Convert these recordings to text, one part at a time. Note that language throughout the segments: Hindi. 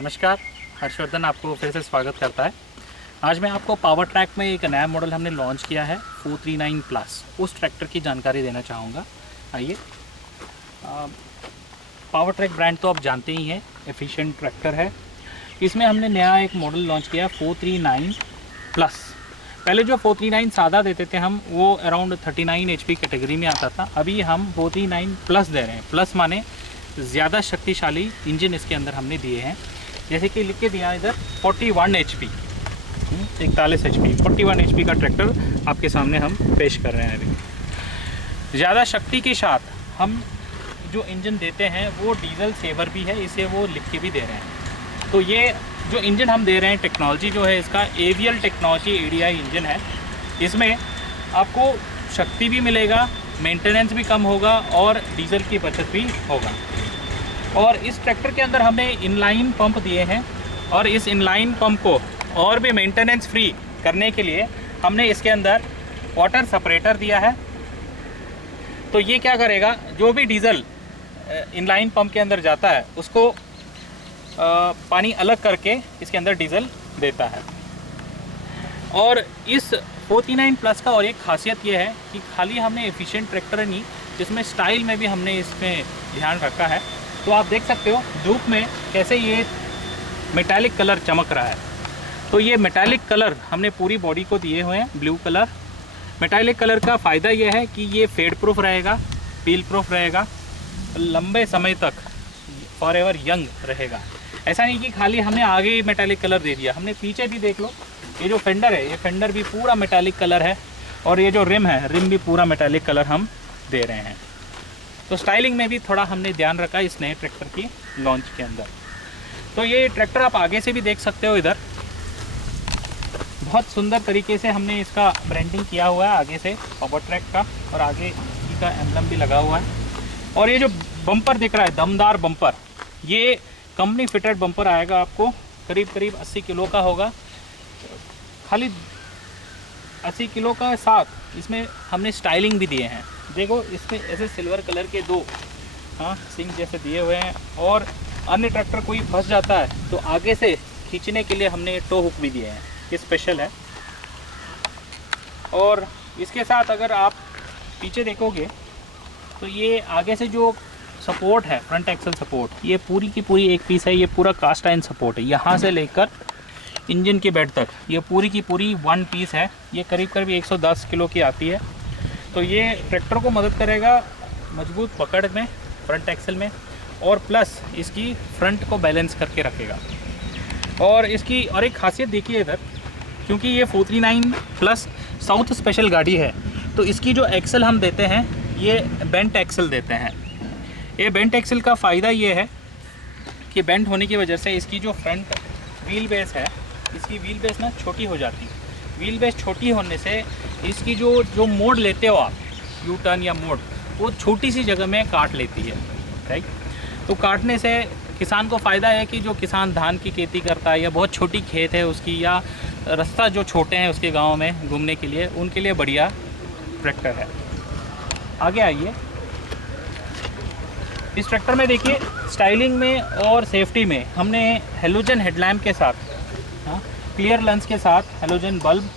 नमस्कार, हर्षवर्धन आपको फिर से स्वागत करता है। आज मैं आपको पावर ट्रैक में एक नया मॉडल हमने लॉन्च किया है 439 प्लस, उस ट्रैक्टर की जानकारी देना चाहूँगा। आइए, पावर ट्रैक ब्रांड तो आप जानते ही हैं, एफिशिएंट ट्रैक्टर है। इसमें हमने नया एक मॉडल लॉन्च किया 439 प्लस। पहले जो 439 सादा देते थे हम, वो अराउंड 39 HP कैटेगरी में आता था। अभी हम 439 प्लस दे रहे हैं। प्लस माने ज़्यादा शक्तिशाली इंजन इसके अंदर हमने दिए हैं। जैसे कि लिख के दिया इधर 41 HP, 41 HP, 41 HP का ट्रैक्टर आपके सामने हम पेश कर रहे हैं। अभी ज़्यादा शक्ति के साथ हम जो इंजन देते हैं वो डीजल सेवर भी है, इसे वो लिख के भी दे रहे हैं। तो ये जो इंजन हम दे रहे हैं, टेक्नोलॉजी जो है इसका AVL टेक्नोलॉजी ADI इंजन है। इसमें आपको शक्ति भी मिलेगा, मेंटेनेंस भी कम होगा और डीजल की बचत भी होगा। और इस ट्रैक्टर के अंदर हमने इनलाइन पंप दिए हैं, और इस इनलाइन पंप को और भी मेंटेनेंस फ्री करने के लिए हमने इसके अंदर वाटर सेपरेटर दिया है। तो ये क्या करेगा, जो भी डीजल इनलाइन पंप के अंदर जाता है उसको पानी अलग करके इसके अंदर डीजल देता है। और इस 439 प्लस का और एक खासियत ये है कि खाली हमने एफिशिएंट ट्रैक्टर नहीं, जिसमें स्टाइल में भी हमने इसमें ध्यान रखा है। तो आप देख सकते हो धूप में कैसे ये मेटालिक कलर चमक रहा है। तो ये मेटालिक कलर हमने पूरी बॉडी को दिए हुए हैं, ब्लू कलर। मेटालिक कलर का फ़ायदा ये है कि ये फेड प्रूफ रहेगा, पील प्रूफ रहेगा, लंबे समय तक फॉर एवर यंग रहेगा। ऐसा नहीं कि खाली हमने आगे ही मेटालिक कलर दे दिया, हमने पीछे भी देख लो, ये जो फेंडर है, ये फेंडर भी पूरा मेटालिक कलर है। और ये जो रिम है, रिम भी पूरा मेटालिक कलर हम दे रहे हैं। तो स्टाइलिंग में भी थोड़ा हमने ध्यान रखा इस नए ट्रैक्टर की लॉन्च के अंदर। तो ये ट्रैक्टर आप आगे से भी देख सकते हो, इधर बहुत सुंदर तरीके से हमने इसका ब्रांडिंग किया हुआ है आगे से पावर ट्रैक का, और आगे इसका एम्बलम भी लगा हुआ है। और ये जो बम्पर दिख रहा है, दमदार बम्पर, ये कंपनी फिटेड बम्पर आएगा आपको, करीब करीब 80 किलो का होगा। खाली 80 किलो का साथ इसमें हमने स्टाइलिंग भी दिए हैं। देखो इसमें ऐसे सिल्वर कलर के दो सिंग जैसे दिए हुए हैं। और अन्य ट्रैक्टर कोई फंस जाता है तो आगे से खींचने के लिए हमने टो हुक भी दिए हैं, ये स्पेशल है। और इसके साथ अगर आप पीछे देखोगे तो ये आगे से जो सपोर्ट है, फ्रंट एक्सल सपोर्ट, ये पूरी की पूरी एक पीस है। ये पूरा कास्ट आयरन सपोर्ट है, यहाँ से लेकर इंजन के बेड तक ये पूरी की पूरी वन पीस है। ये करीब करीब 110 किलो की आती है। तो ये ट्रैक्टर को मदद करेगा मजबूत पकड़ में, फ्रंट एक्सल में, और प्लस इसकी फ्रंट को बैलेंस करके रखेगा। और इसकी और एक खासियत देखिए इधर, क्योंकि ये 439 प्लस साउथ स्पेशल गाड़ी है, तो इसकी जो एक्सल हम देते हैं ये बेंट एक्सल देते हैं। ये बेंट एक्सल का फ़ायदा ये है कि बेंट होने की वजह से इसकी जो फ्रंट व्हील बेस है, इसकी व्हील बेस ना छोटी हो जाती है। व्हील बेस छोटी होने से इसकी जो मोड़ लेते हो आप, यू टर्न या मोड़, वो छोटी सी जगह में काट लेती है, राइट। तो काटने से किसान को फ़ायदा है कि जो किसान धान की खेती करता है, या बहुत छोटी खेत है उसकी, या रास्ता जो छोटे हैं उसके गांव में घूमने के लिए, उनके लिए बढ़िया ट्रैक्टर है। आगे आइए, इस ट्रैक्टर में देखिए स्टाइलिंग में और सेफ्टी में हमने हेलोजन हेडलैम्प के साथ, क्लियर लेंस के साथ हेलोजन बल्ब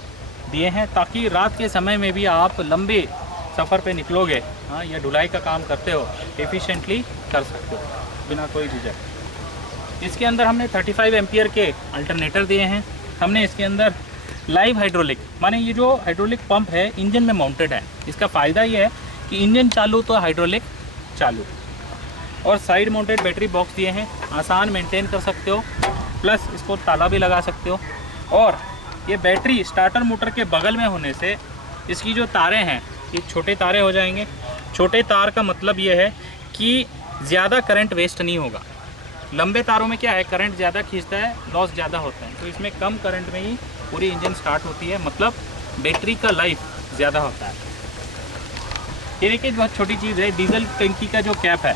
दिए हैं, ताकि रात के समय में भी आप लंबे सफ़र पे निकलोगे, या ढुलाई का काम करते हो, एफिशिएंटली कर सकते हो बिना कोई झिझक। इसके अंदर हमने 35 एम्पियर के अल्टरनेटर दिए हैं। हमने इसके अंदर लाइव हाइड्रोलिक, माने ये जो हाइड्रोलिक पंप है इंजन में माउंटेड है। इसका फ़ायदा ये है कि इंजन चालू तो हाइड्रोलिक चालू। और साइड माउंटेड बैटरी बॉक्स दिए हैं, आसान मेंटेन कर सकते हो, प्लस इसको ताला भी लगा सकते हो। और ये बैटरी स्टार्टर मोटर के बगल में होने से इसकी जो तारें हैं ये छोटे तारे हो जाएंगे। छोटे तार का मतलब ये है कि ज़्यादा करंट वेस्ट नहीं होगा। लंबे तारों में क्या है, करंट ज़्यादा खींचता है, लॉस ज़्यादा होता है। तो इसमें कम करंट में ही पूरी इंजन स्टार्ट होती है, मतलब बैटरी का लाइफ ज़्यादा होता है। ये देखिए बहुत छोटी चीज़ है, डीजल टंकी का जो कैप है,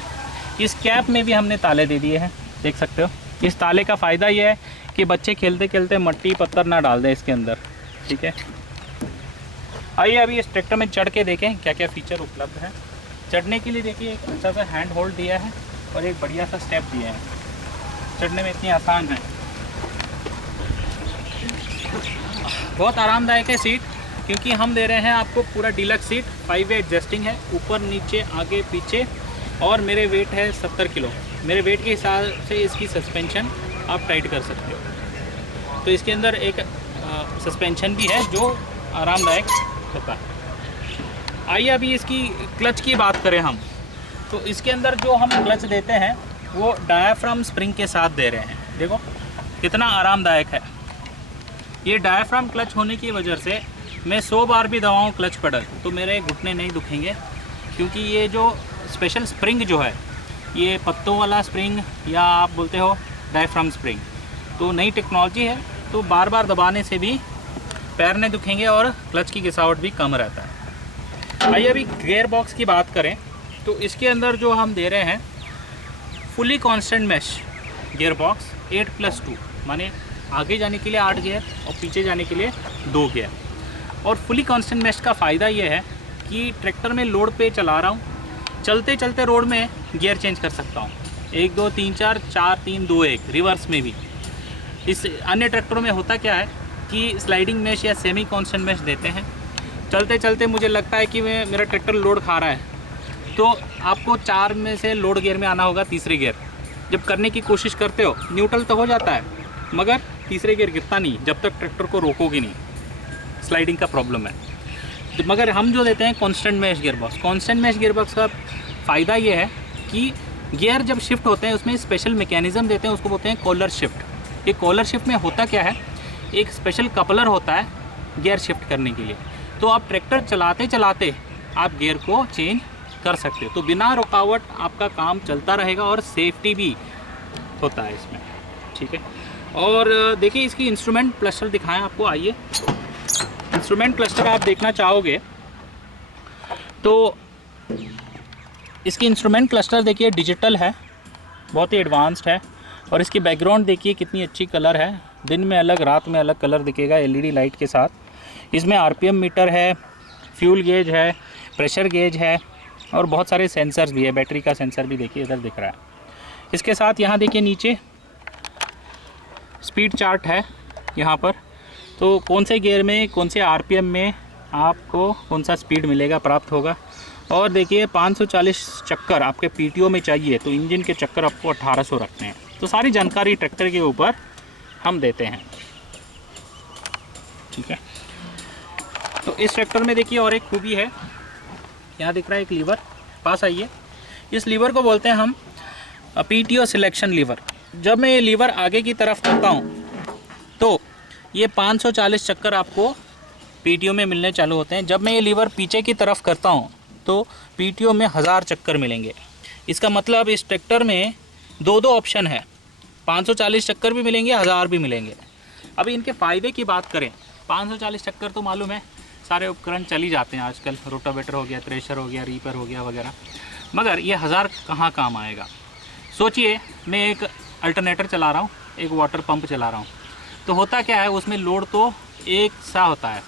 इस कैप में भी हमने ताले दे दिए हैं, देख सकते हो। इस ताले का फ़ायदा ये है कि बच्चे खेलते खेलते मट्टी पत्थर ना डाल दें इसके अंदर, ठीक है। आइए अभी इस ट्रैक्टर में चढ़ के देखें क्या क्या फ़ीचर उपलब्ध है। चढ़ने के लिए देखिए एक अच्छा सा हैंड होल्ड दिया है और एक बढ़िया सा स्टेप दिया है। चढ़ने में इतनी आसान है। बहुत आरामदायक है सीट, क्योंकि हम दे रहे हैं आपको पूरा डीलक्स सीट। 5 वे एडजस्टिंग है, ऊपर नीचे आगे पीछे, और मेरे वेट है 70 किलो। मेरे वेट के हिसाब से इसकी सस्पेंशन आप टाइट कर सकते हो। तो इसके अंदर एक सस्पेंशन भी है जो आरामदायक होता है। आइए अभी इसकी क्लच की बात करें हम, तो इसके अंदर जो हम क्लच देते हैं वो डायाफ्राम स्प्रिंग के साथ दे रहे हैं। देखो कितना आरामदायक है। ये डायाफ्राम क्लच होने की वजह से मैं 100 बार भी दबाऊँ क्लच पेडल तो मेरे घुटने नहीं दुखेंगे, क्योंकि ये जो स्पेशल स्प्रिंग जो है, ये पत्तों वाला स्प्रिंग या आप बोलते हो डायाफ्राम स्प्रिंग, तो नई टेक्नोलॉजी है। तो बार बार दबाने से भी पैर नहीं दुखेंगे और क्लच की घिसावट भी कम रहता है। आइए अभी गियर बॉक्स की बात करें, तो इसके अंदर जो हम दे रहे हैं fully constant mesh gear box 8+2, माने आगे जाने के लिए 8 गियर और पीछे जाने के लिए 2 गियर। और फुली कांस्टेंट मैश का फ़ायदा ये है कि ट्रैक्टर में लोड पे चला रहा हूँ, चलते चलते रोड में गियर चेंज कर सकता हूँ, 1 2 3 4 4 3 2 1, रिवर्स में भी। इस अन्य ट्रैक्टरों में होता क्या है कि स्लाइडिंग मैश या सेमी कांस्टेंट मैश देते हैं, चलते चलते मुझे लगता है कि मेरा ट्रैक्टर लोड खा रहा है, तो आपको 4 में से लोड गियर में आना होगा, तीसरे गियर जब करने की कोशिश करते हो न्यूट्रल तो हो जाता है, मगर तीसरे गियर गिरता नहीं जब तक ट्रैक्टर को रोकोगे नहीं, स्लाइडिंग का प्रॉब्लम है। तो मगर हम जो देते हैं constant mesh gear box, constant mesh gear box का फ़ायदा ये है कि गियर जब शिफ्ट होते हैं उसमें स्पेशल मैकेनिज़्म देते हैं, उसको बोलते हैं कॉलर शिफ्ट। ये कॉलर शिफ्ट में होता क्या है, एक स्पेशल कपलर होता है गियर शिफ्ट करने के लिए, तो आप ट्रैक्टर चलाते चलाते आप गियर को चेंज कर सकते हो, तो बिना रुकावट आपका काम चलता रहेगा और सेफ्टी भी होता है इसमें, ठीक है। और देखिए इसकी इंस्ट्रूमेंट क्लस्टर दिखाएं आपको, आइए। इंस्ट्रूमेंट क्लस्टर आप देखना चाहोगे तो इसकी इंस्ट्रूमेंट क्लस्टर देखिए डिजिटल है, बहुत ही एडवांस्ड है, और इसकी बैकग्राउंड देखिए कितनी अच्छी कलर है, दिन में अलग रात में अलग कलर दिखेगा एलईडी लाइट के साथ। इसमें आरपीएम मीटर है, फ्यूल गेज है, प्रेशर गेज है, और बहुत सारे सेंसर्स भी है, बैटरी का सेंसर भी देखिए इधर दिख रहा है। इसके साथ यहाँ देखिए नीचे स्पीड चार्ट है यहाँ पर, तो कौन से गियर में कौन से आरपीएम में आपको कौन सा स्पीड मिलेगा, प्राप्त होगा। और देखिए 540 चक्कर आपके पीटीओ में चाहिए तो इंजन के चक्कर आपको 1800 रखने हैं। तो सारी जानकारी ट्रैक्टर के ऊपर हम देते हैं, ठीक है। तो इस ट्रैक्टर में देखिए और एक खूबी है, यहाँ दिख रहा है एक लीवर, पास आइए। इस लीवर को बोलते हैं हम पीटीओ सिलेक्शन लीवर। जब मैं ये लीवर आगे की तरफ करता हूँ तो ये 540 चक्कर आपको पीटीओ में मिलने चालू होते हैं। जब मैं ये लीवर पीछे की तरफ करता हूँ तो पीटीओ में 1000 चक्कर मिलेंगे। इसका मतलब इस ट्रैक्टर में दो ऑप्शन है, 540 चक्कर भी मिलेंगे, 1000 भी मिलेंगे। अभी इनके फ़ायदे की बात करें, 540 चक्कर तो मालूम है सारे उपकरण चल ही जाते हैं आजकल, रोटावेटर हो गया, थ्रेशर हो गया, रीपर हो गया वगैरह, मगर ये 1000 कहाँ काम आएगा। सोचिए मैं एक अल्टरनेटर चला रहा हूँ, एक वाटर पंप चला रहा हूँ, तो होता क्या है उसमें लोड तो एक सा होता है,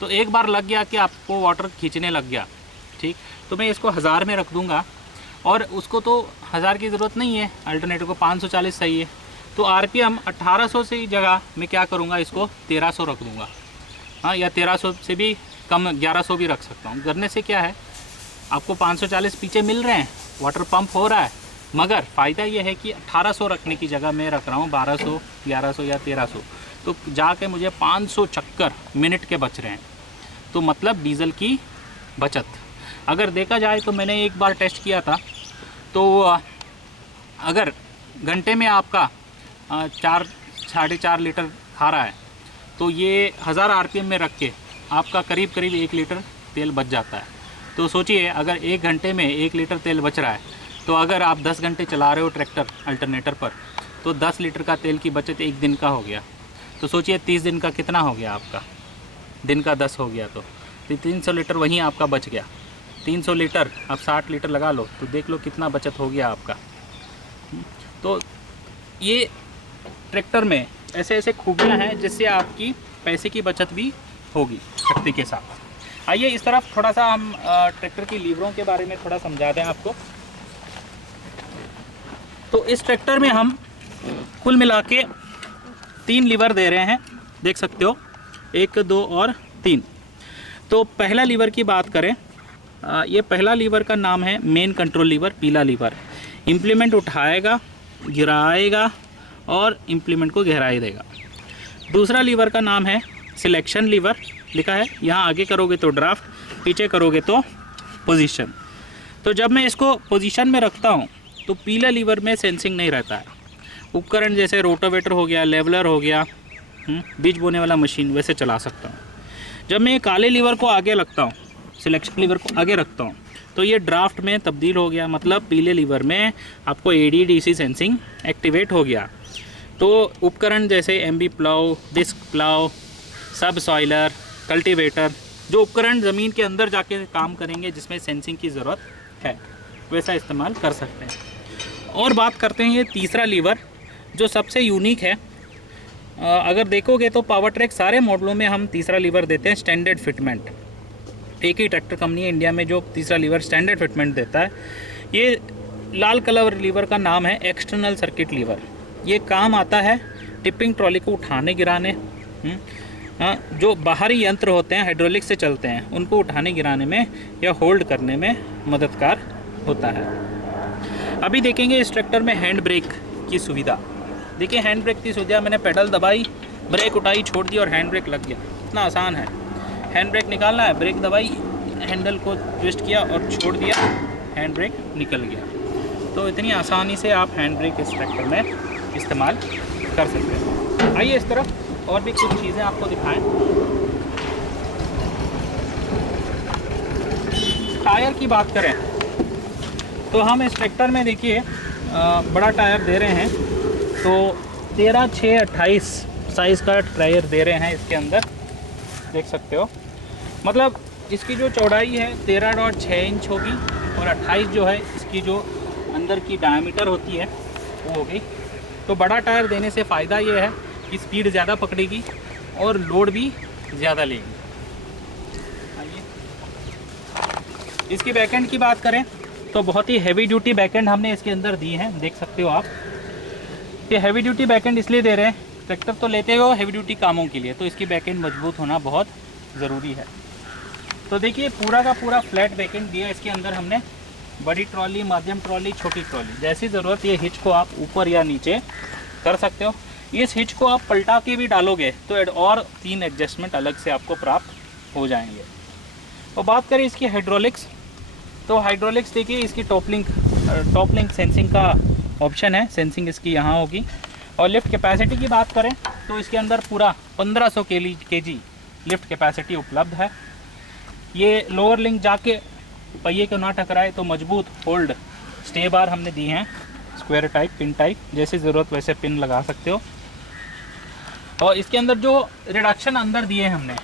तो एक बार लग गया कि आपको वाटर खींचने लग गया, ठीक, तो मैं इसको 1000 में रख दूँगा, और उसको तो 1000 की ज़रूरत नहीं है, अल्टरनेटर को 540 सही है, तो आरपीएम 1800 से जगह मैं क्या करूँगा, इसको 1300 रख दूँगा, हाँ, या 1300 से भी कम 1100 भी रख सकता हूँ। करने से क्या है, आपको 540 पीछे मिल रहे हैं, वाटर पंप हो रहा है, मगर फ़ायदा ये है कि 1800 रखने की जगह मैं रख रहा हूँ 1200, 1100 या 1300, तो जाके मुझे 500 चक्कर मिनट के बच रहे हैं, तो मतलब डीज़ल की बचत। अगर देखा जाए तो मैंने एक बार टेस्ट किया था, तो अगर घंटे में आपका 4-4.5 लीटर खा रहा है, तो ये 1000 आरपीएम में रख के आपका करीब 1 लीटर तेल बच जाता है। तो सोचिए अगर 1 घंटे में 1 लीटर तेल बच रहा है, तो अगर आप 10 घंटे चला रहे हो ट्रैक्टर अल्टरनेटर पर, तो 10 लीटर का तेल की बचत एक दिन का हो गया। तो सोचिए 30 दिन का कितना हो गया आपका, दिन का 10 हो गया, तो 300 लीटर वहीं आपका बच गया। 300 लीटर आप 60 लीटर लगा लो, तो देख लो कितना बचत हो गया आपका। तो ये ट्रैक्टर में ऐसे ऐसे खूबियाँ हैं जिससे आपकी पैसे की बचत भी होगी शक्ति के साथ। आइए इस तरफ थोड़ा सा हम ट्रैक्टर की लीवरों के बारे में थोड़ा समझा दें आपको। तो इस ट्रैक्टर में हम कुल मिला के 3 लीवर दे रहे हैं, देख सकते हो, 1 2 और 3। तो पहला लीवर की बात करें, ये पहला लीवर का नाम है मेन कंट्रोल लीवर, पीला लीवर। इम्प्लीमेंट उठाएगा, गिराएगा और इम्प्लीमेंट को गहराई देगा। दूसरा लीवर का नाम है सिलेक्शन लीवर, लिखा है यहाँ, आगे करोगे तो ड्राफ्ट, पीछे करोगे तो पोजीशन। तो जब मैं इसको पोजीशन में रखता हूँ तो पीला लीवर में सेंसिंग नहीं रहता है। उपकरण जैसे रोटावेटर हो गया, लेवलर हो गया, बीज बोने वाला मशीन, वैसे चला सकता हूँ। जब मैं काले लीवर को आगे रखता हूँ, सिलेक्शन लीवर को आगे रखता हूँ, तो ये ड्राफ्ट में तब्दील हो गया, मतलब पीले लीवर में आपको ADDC सेंसिंग एक्टिवेट हो गया। तो उपकरण जैसे MB प्लाव, डिस्क प्लाव, सब सॉइलर, कल्टीवेटर, जो उपकरण ज़मीन के अंदर जाके काम करेंगे जिसमें सेंसिंग की ज़रूरत है, वैसा इस्तेमाल कर सकते हैं। और बात करते हैं ये तीसरा लीवर जो सबसे यूनिक है। अगर देखोगे तो पावर ट्रैक सारे मॉडलों में हम तीसरा लीवर देते हैं स्टैंडर्ड फिटमेंट। एक ही ट्रैक्टर कंपनी है इंडिया में जो तीसरा लीवर स्टैंडर्ड फिटमेंट देता है। ये लाल कलर लीवर का नाम है एक्सटर्नल सर्किट लीवर। ये काम आता है टिपिंग ट्रॉली को उठाने गिराने, जो बाहरी यंत्र होते हैं हाइड्रोलिक से चलते हैं, उनको उठाने गिराने में या होल्ड करने में मददगार होता है। अभी देखेंगे इस ट्रैक्टर में हैंड ब्रेक की सुविधा। देखिए हैंड ब्रेक की सुविधा, मैंने पेडल दबाई, ब्रेक उठाई, छोड़ दी और हैंड ब्रेक लग गया। इतना आसान है। हैंड ब्रेक निकालना है, ब्रेक दबाई, हैंडल को ट्विस्ट किया और छोड़ दिया, हैंड ब्रेक निकल गया। तो इतनी आसानी से आप हैंड ब्रेक इस ट्रैक्टर में इस्तेमाल कर सकते हैं। आइए इस तरफ और भी कुछ चीज़ें आपको दिखाएं। टायर की बात करें तो हम इस ट्रैक्टर में देखिए बड़ा टायर दे रहे हैं, तो 13/6/28 साइज़ का टायर दे रहे हैं इसके अंदर, देख सकते हो। मतलब इसकी जो चौड़ाई है 13.6 इंच होगी और 28 जो है इसकी जो अंदर की डायमीटर होती है वो होगी। तो बड़ा टायर देने से फ़ायदा ये है कि स्पीड ज़्यादा पकड़ेगी और लोड भी ज़्यादा लेगी। आइए इसकी बैकएंड की बात करें तो बहुत ही हैवी ड्यूटी बैकएंड हमने इसके अंदर दी है, देख सकते हो आप। ये हैवी ड्यूटी बैकएंड इसलिए दे रहे हैं, ट्रैक्टर तो लेते हो हैवी ड्यूटी कामों के लिए, तो इसकी बैकएंड मजबूत होना बहुत ज़रूरी है। तो देखिए पूरा का पूरा फ्लैट बैकएंड दिया इसके अंदर हमने। बड़ी ट्रॉली, मध्यम ट्रॉली, छोटी ट्रॉली, जैसी ज़रूरत ये हिच को आप ऊपर या नीचे कर सकते हो। इस हिच को आप पलटा के भी डालोगे तो और 3 एडजस्टमेंट अलग से आपको प्राप्त हो जाएंगे। और बात करें इसकी हाइड्रोलिक्स, तो हाइड्रोलिक्स देखिए इसकी टॉप लिंक सेंसिंग का ऑप्शन है, सेंसिंग इसकी यहाँ होगी। और लिफ्ट कैपेसिटी की बात करें तो इसके अंदर पूरा 1500 kg लिफ्ट कैपेसिटी उपलब्ध है। ये लोअर लिंक जाके पहिए को ना टकराए तो मजबूत होल्ड स्टे बार हमने दी हैं, स्क्वायर टाइप, पिन टाइप, जैसी ज़रूरत वैसे पिन लगा सकते हो। और इसके अंदर जो रिडक्शन अंदर दिए हैं हमने,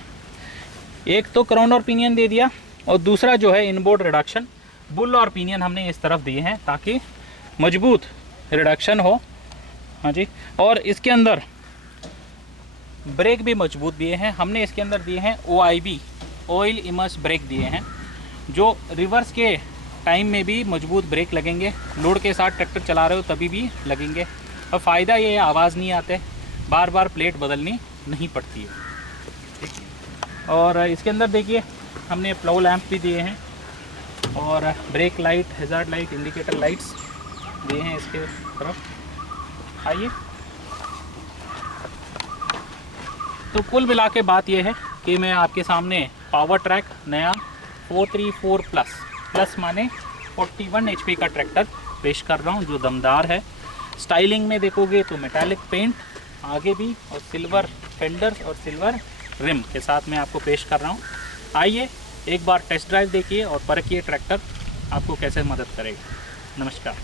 एक तो क्राउन और पिनियन दे दिया और दूसरा जो है इनबोर्ड रिडक्शन, बुल और पिनियन हमने इस तरफ दिए हैं ताकि मजबूत रिडक्शन हो। हाँ जी, और इसके अंदर ब्रेक भी मजबूत दिए हैं हमने। इसके अंदर दिए हैं OIB, ऑयल इमर्स ब्रेक दिए हैं, जो रिवर्स के टाइम में भी मजबूत ब्रेक लगेंगे, लोड के साथ ट्रैक्टर चला रहे हो तभी भी लगेंगे। और फ़ायदा ये है आवाज़ नहीं आते, बार बार प्लेट बदलनी नहीं पड़ती है। और इसके अंदर देखिए हमने प्लो लैंप भी दिए हैं और brake light, hazard light, indicator lights दिए हैं इसके तरफ। आइए, तो कुल मिला के बात यह है कि मैं आपके सामने पावर ट्रैक नया 434 प्लस माने 41 HP का ट्रैक्टर पेश कर रहा हूँ, जो दमदार है। स्टाइलिंग में देखोगे तो मेटालिक पेंट आगे भी और सिल्वर फेंडर्स और सिल्वर रिम के साथ मैं आपको पेश कर रहा हूँ। आइए एक बार टेस्ट ड्राइव देखिए और परखिए ट्रैक्टर आपको कैसे मदद करेगा। नमस्कार।